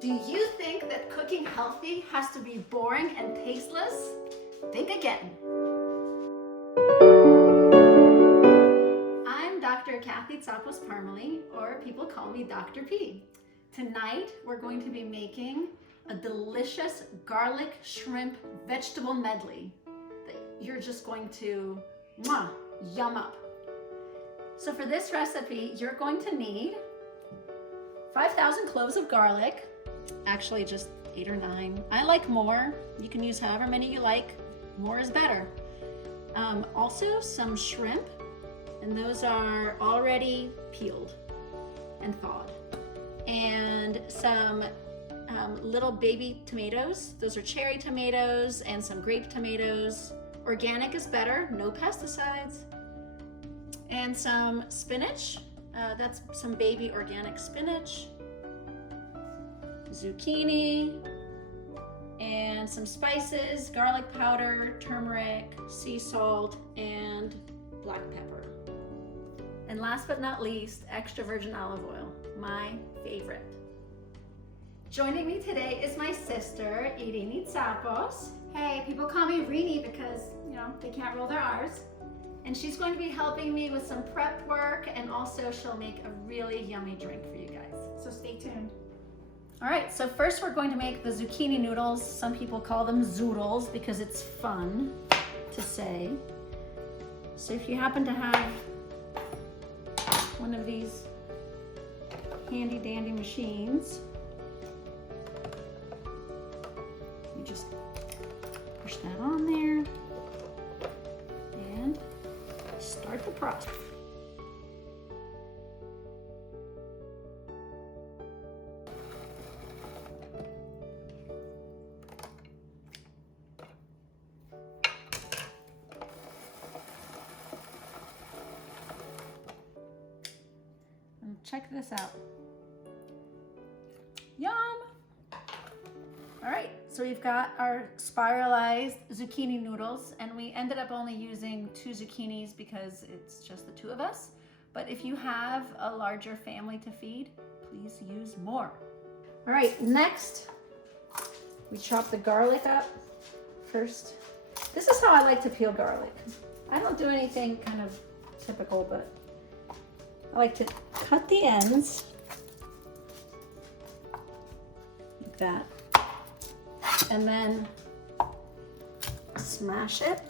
Do you think that cooking healthy has to be boring and tasteless? Think again. I'm Dr. Tsapos Parmele, or people call me Dr. P. Tonight, we're going to be making a delicious garlic shrimp vegetable medley that you're just going to yum up. So for this recipe, you're going to need 5,000 cloves of garlic, actually just 8 or 9. I like more. You can use however many you like. More is better. Also some shrimp, and those are already peeled and thawed. And some little baby tomatoes. Those are cherry tomatoes and some grape tomatoes. Organic is better, no pesticides. And some spinach. That's some baby organic spinach. Zucchini, and some spices, garlic powder, turmeric, sea salt, and black pepper. And last but not least, extra virgin olive oil, my favorite. Joining me today is my sister, Irini Tsapos. Hey, people call me Rini because, they can't roll their R's. And she's going to be helping me with some prep work, and also she'll make a really yummy drink for you guys. So stay tuned. All right, so first we're going to make the zucchini noodles. Some people call them zoodles because it's fun to say. So if you happen to have one of these handy dandy machines, you just push that on there and start the process. Check this out. Yum! All right, so we've got our spiralized zucchini noodles, and we ended up only using 2 zucchinis because it's just the 2 of us. But if you have a larger family to feed, please use more. All right, next, we chop the garlic up first. This is how I like to peel garlic. I don't do anything kind of typical, but I like to cut the ends like that, and then smash it,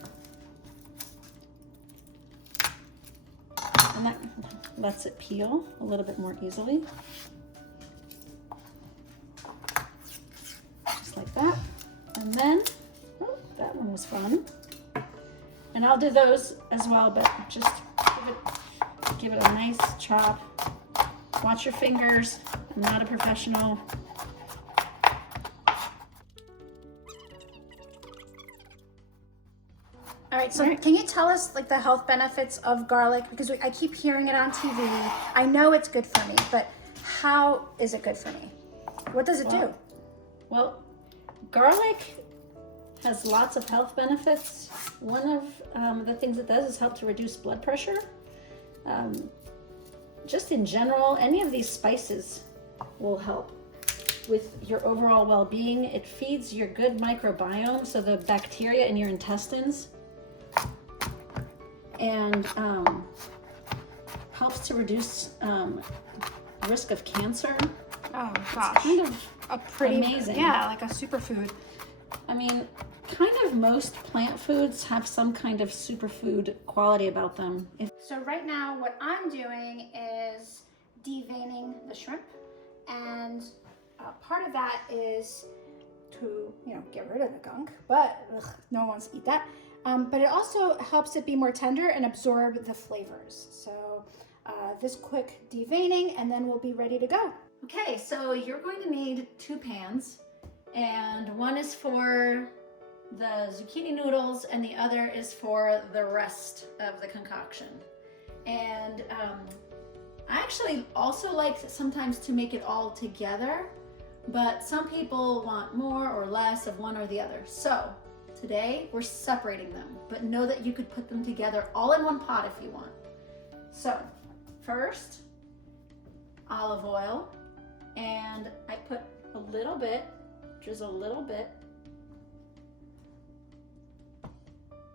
and that lets it peel a little bit more easily, just like that. And then, that one was fun, and I'll do those as well, but just give it a nice chop. Watch your fingers. I'm not a professional. All right, so can you tell us the health benefits of garlic? Because I keep hearing it on TV. I know it's good for me, but how is it good for me? What does it do? Well, garlic has lots of health benefits. One of the things it does is help to reduce blood pressure. Just in general, any of these spices will help with your overall well-being. It feeds your good microbiome, so the bacteria in your intestines, and helps to reduce risk of cancer. Oh gosh, it's kind of a pretty amazing. Yeah, like a superfood. I mean, kind of most plant foods have some kind of superfood quality about them. So right now what I'm doing is deveining the shrimp, and part of that is to get rid of the gunk, but no one wants to eat that. But it also helps it be more tender and absorb the flavors. So this quick deveining, and then we'll be ready to go. Okay, so you're going to need 2 pans, and one is for the zucchini noodles and the other is for the rest of the concoction. And I actually also like sometimes to make it all together, but some people want more or less of one or the other. So today we're separating them, but know that you could put them together all in one pot if you want. So first, olive oil, and I put a little bit, drizzle a little bit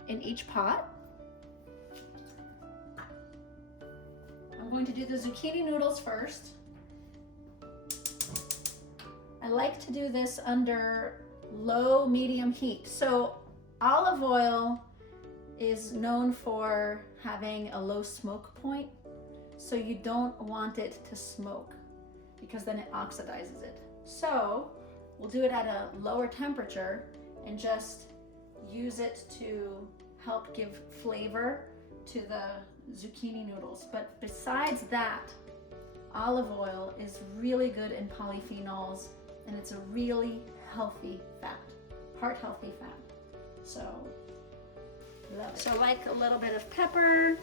in each pot. I'm going to do the zucchini noodles first. I like to do this under low medium heat. So olive oil is known for having a low smoke point, so you don't want it to smoke because then it oxidizes it. So we'll do it at a lower temperature and just use it to help give flavor to the zucchini noodles. But besides that, olive oil is really good in polyphenols, and it's a really healthy fat, heart healthy fat. So love it. So I like a little bit of pepper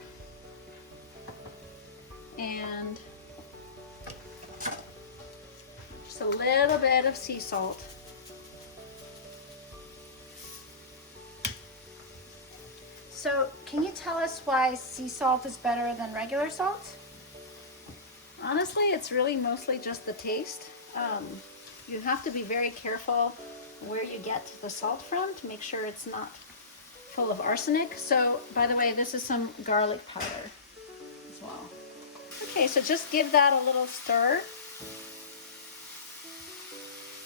and just a little bit of sea salt. So can you tell us why sea salt is better than regular salt? Honestly, it's really mostly just the taste. You have to be very careful where you get the salt from to make sure it's not full of arsenic. So, by the way, this is some garlic powder as well. Okay, so just give that a little stir.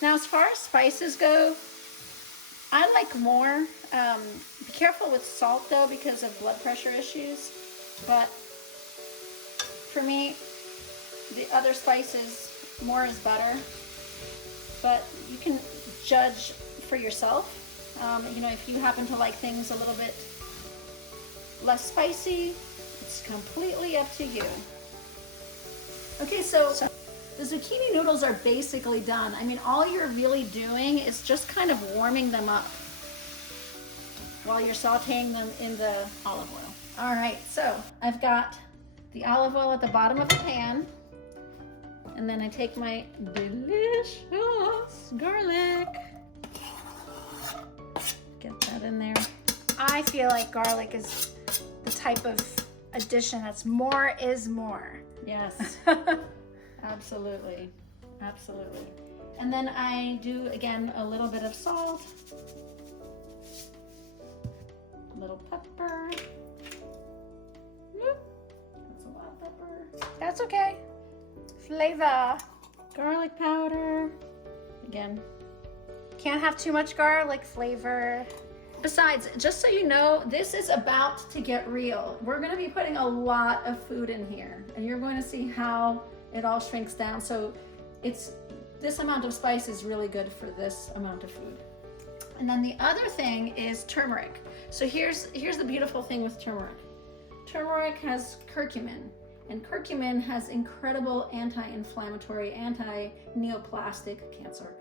Now, as far as spices go, I like more. Be careful with salt though because of blood pressure issues. But for me, the other spices, more is better. But you can judge for yourself. You know, if you happen to like things a little bit less spicy, it's completely up to you. Okay, so the zucchini noodles are basically done. I mean, all you're really doing is just kind of warming them up while you're sauteing them in the olive oil. All right, so I've got the olive oil at the bottom of the pan. And then I take my delicious garlic. Get that in there. I feel like garlic is the type of addition that's more is more. Yes, absolutely, absolutely. And then I do, again, a little bit of salt, a little pepper. That's a lot of pepper. That's okay. Flavor. Garlic powder. Again. Can't have too much garlic flavor. Besides, just so you know, this is about to get real. We're going to be putting a lot of food in here, and you're going to see how it all shrinks down. So this amount of spice is really good for this amount of food. And then the other thing is turmeric. So here's the beautiful thing with turmeric. Turmeric has curcumin, and curcumin has incredible anti-inflammatory, anti-neoplastic cancer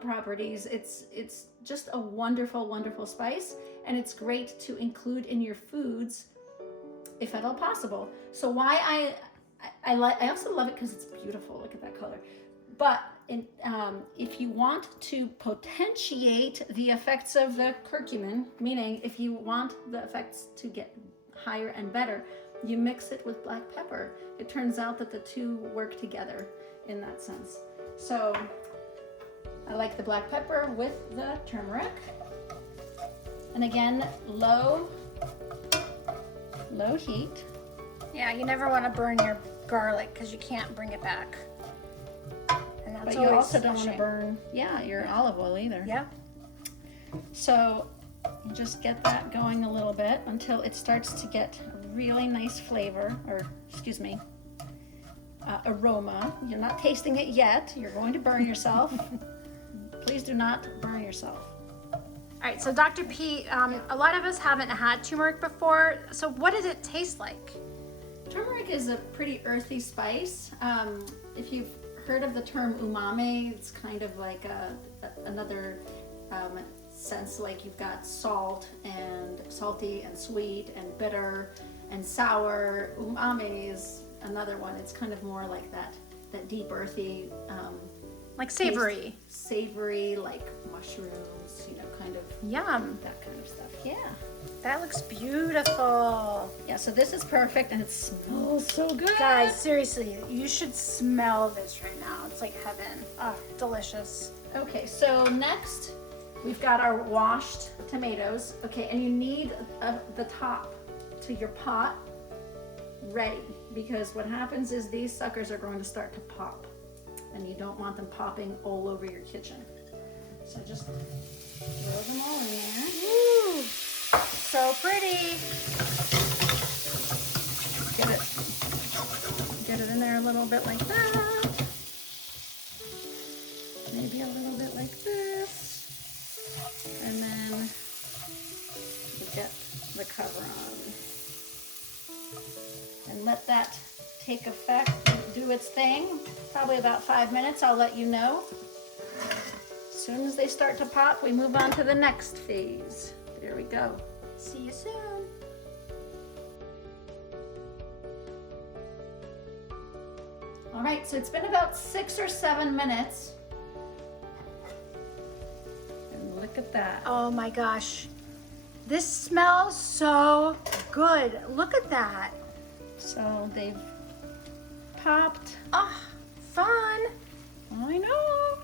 properties. It's just a wonderful, wonderful spice, and it's great to include in your foods if at all possible. So why I also love it because it's beautiful. Look at that color. But if you want to potentiate the effects of the curcumin, meaning if you want the effects to get higher and better, you mix it with black pepper. It turns out that the two work together in that sense. So I like the black pepper with the turmeric. And again, low heat. Yeah, you never want to burn your garlic because you can't bring it back. And that's But you also don't want to burn, your olive oil either. Yeah. So you just get that going a little bit until it starts to get a really nice flavor, or excuse me, aroma. You're not tasting it yet. You're going to burn yourself. Please do not burn yourself. All right, so Dr. P, a lot of us haven't had turmeric before. So what does it taste like? Turmeric is a pretty earthy spice. If you've heard of the term umami, it's kind of like another sense, like you've got salt and salty and sweet and bitter and sour. Umami is another one. It's kind of more like that deep earthy Like savory. taste. Savory, like mushrooms, kind of Yum. that kind of stuff. Yeah. That looks beautiful. Yeah, so this is perfect and it smells so good. Guys, seriously, you should smell this right now. It It's like heaven. Oh, delicious. Okay, so next we've got our washed tomatoes. Okay, and you need the top to your pot ready, because what happens is these suckers are going to start to pop, and you don't want them popping all over your kitchen. So just throw them all in there. Ooh, so pretty. Get it in there a little bit like that. Maybe a little bit like this. And then you get the cover on. And let that take effect, do its thing. Probably about 5 minutes, I'll let you know. As soon as they start to pop, we move on to the next phase. There we go. See you soon. All right, so it's been about 6 or 7 minutes. And look at that. Oh my gosh. This smells so good. Look at that. So they've popped. Oh, fun. I know.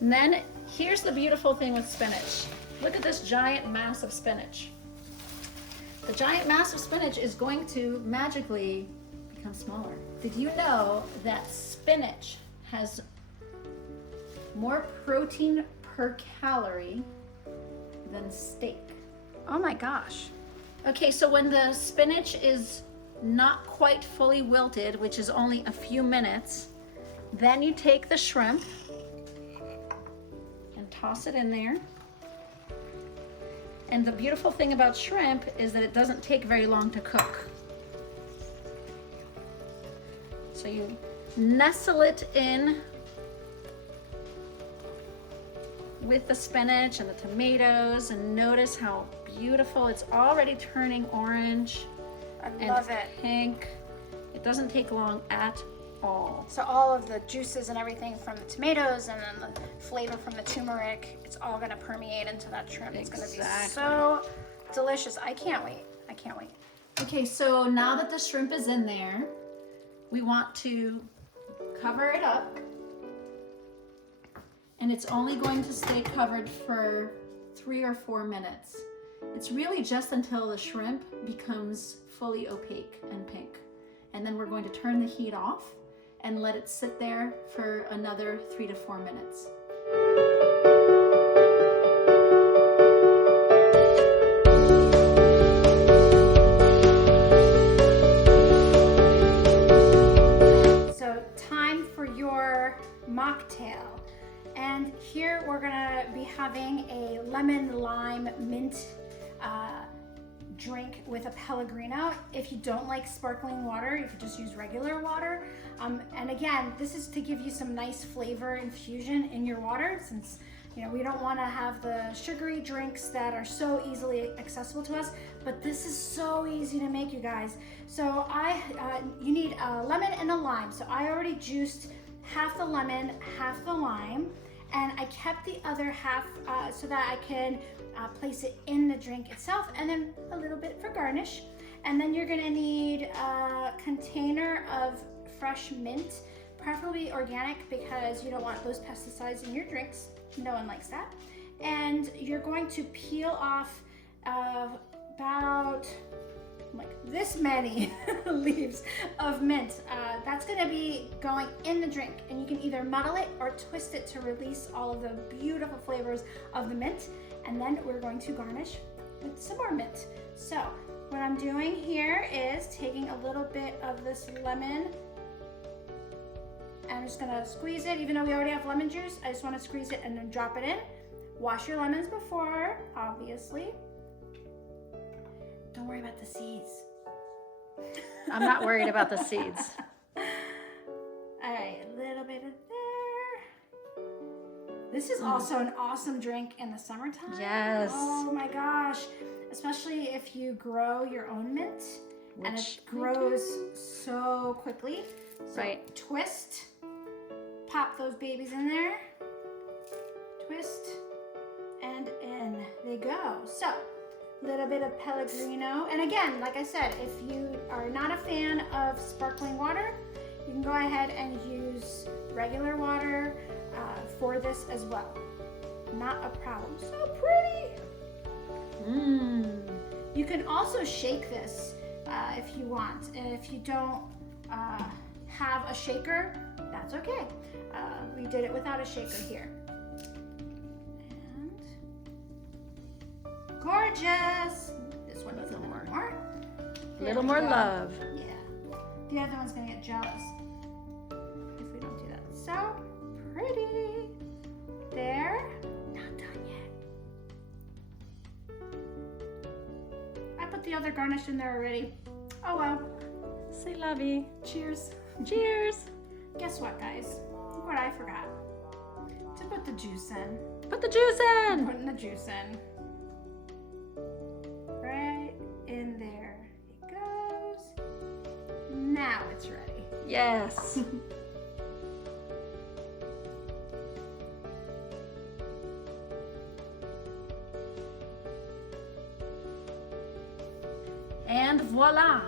And then here's the beautiful thing with spinach. Look at this giant mass of spinach. The giant mass of spinach is going to magically become smaller. Did you know that spinach has more protein per calorie than steak? Oh my gosh. Okay, so when the spinach is not quite fully wilted, which is only a few minutes, then you take the shrimp and toss it in there. And the beautiful thing about shrimp is that it doesn't take very long to cook. So you nestle it in with the spinach and the tomatoes, and notice how beautiful. It's already turning orange I love it. pink. It doesn't take long at all. So all of the juices and everything from the tomatoes and then the flavor from the turmeric, it's all gonna permeate into that shrimp. It's gonna be so delicious. I can't wait. I can't wait. Okay, so now that the shrimp is in there, we want to cover it up. And it's only going to stay covered for 3 or 4 minutes. It's really just until the shrimp becomes fully opaque and pink. And then we're going to turn the heat off and let it sit there for another 3 to 4 minutes. So time for your mocktail. And here we're gonna be having a lemon lime mint drink with a Pellegrino. If you don't like sparkling water, you could just use regular water. And again, this is to give you some nice flavor infusion in your water, since we don't want to have the sugary drinks that are so easily accessible to us, but this is so easy to make, you guys. So you need a lemon and a lime. So I already juiced half the lemon, half the lime, and I kept the other half so that I can place it in the drink itself, and then a little bit for garnish. And then you're gonna need a container of fresh mint, preferably organic, because you don't want those pesticides in your drinks. No one likes that. And you're going to peel off about like this many leaves of mint. That's gonna be going in the drink, and you can either muddle it or twist it to release all of the beautiful flavors of the mint. And then we're going to garnish with some more mint. So what I'm doing here is taking a little bit of this lemon, and I'm just gonna squeeze it. Even though we already have lemon juice, I just wanna squeeze it and then drop it in. Wash your lemons before, obviously. Don't worry about the seeds. I'm not worried about the seeds. All right, a little bit of there. This is also an awesome drink in the summertime. Yes. Oh my gosh. Especially if you grow your own mint, and it grows so quickly. So right. Twist, pop those babies in there, twist, and in they go. So a little bit of Pellegrino. And again, like I said, if you are not a fan of sparkling water, You can go ahead and use regular water for this as well. Not a problem. So pretty. You can also shake this if you want. If you don't have a shaker, that's okay. We did it without a shaker here. And gorgeous. This one needs a little more. A little more love. Yeah. The other one's gonna get jealous if we don't do that. So pretty. There. Not done yet. I put the other garnish in there already. Oh well. C'est la vie. Cheers. Cheers. Guess what, guys? Look what I forgot. To put the juice in. Put the juice in. Putting the juice in. Right in there it goes. Now it's ready. Yes. And voila.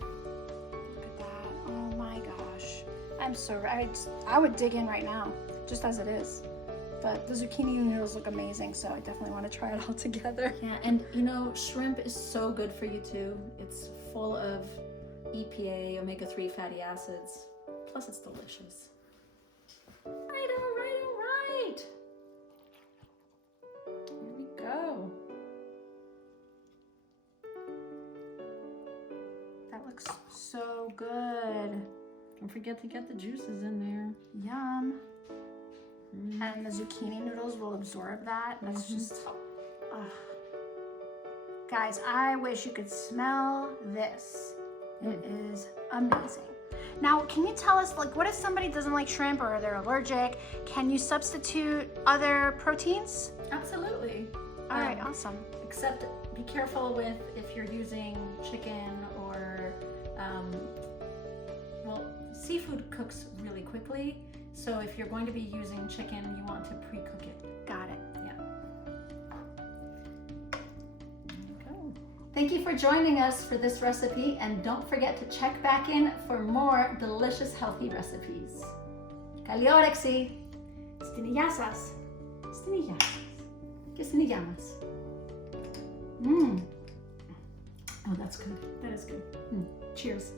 Look at that. Oh my gosh. I'm so ready. I would dig in right now, just as it is. But the zucchini noodles look amazing, so I definitely want to try it all together. Yeah, and you know, shrimp is so good for you too. It's full of EPA, omega-3 fatty acids. Plus it's delicious. Right. Here we go. That looks so good. Don't forget to get the juices in there. Yum. And the zucchini noodles will absorb that. That's just, guys, I wish you could smell this. It is amazing. Now, can you tell us, like, what if somebody doesn't like shrimp or they're allergic? Can you substitute other proteins? Absolutely. All right, awesome. Except be careful with if you're using chicken or, well, seafood cooks really quickly. So if you're going to be using chicken, you want to pre-cook it. Got it. Yeah. There you go. Thank you for joining us for this recipe, and don't forget to check back in for more delicious, healthy recipes. Kaliorexi! Stiniyasas. Stiniyasas. ¿Qué sinillamas? Oh, that's good. That is good. Cheers.